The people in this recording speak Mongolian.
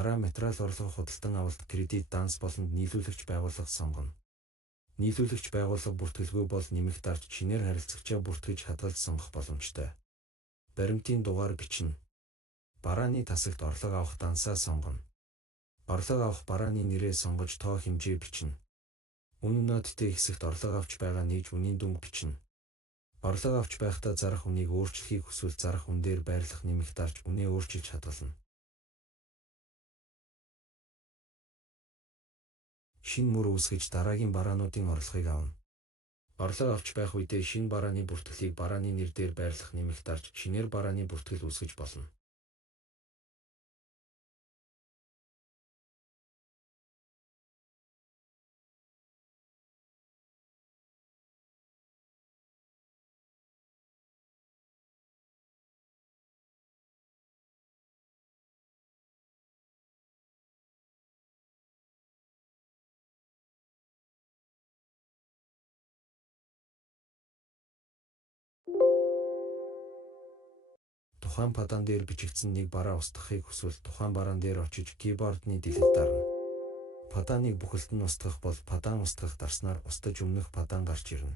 бараа материал орлого худалдан авалт кредит данс болонд нийлүүлэгч байгууллага сонгоно. Нийлүүлэгч байгууллага бүртгэлгүй бол нэмэх дарж шинээр харилцагчаа бүртгэж хадгалж сонгох боломжтой. Баримтын дугаар бичнэ. Барааны тасагт орлого авах дансаа сонгоно. Орлого авах барааны нэрээ сонгож тоо хэмжээ бичнэ. Үнэн ноттой хэсэгт орлого авч байгаа нэгж үнийн дүнг бичнэ. Орлого авч байхдаа зарах үнийг өөрчлөхийг хүсвэл зарах үн дээр байрлах нэмэх дарж үнээ өөрчилж хадгална. Шинэ мөр үүсгэж дараагийн бараануудын орлогыг авна. Орлого авч байх үедээ шинэ барааны бүртгэлийг барааны нэр дээр байрлах нэмэх дарж шинээр барааны бүртгэл үүсгэж болно. Тухайн падан дээр бичигдсэн нэг бараа устгахыг хүсвэл тухайн бараан дээр очиж кибордны дэлгэл дарна. Паданыг бүхэлд нь устгах бол падан устгах дарснаар устж өмнөх падан гарч ирнэ.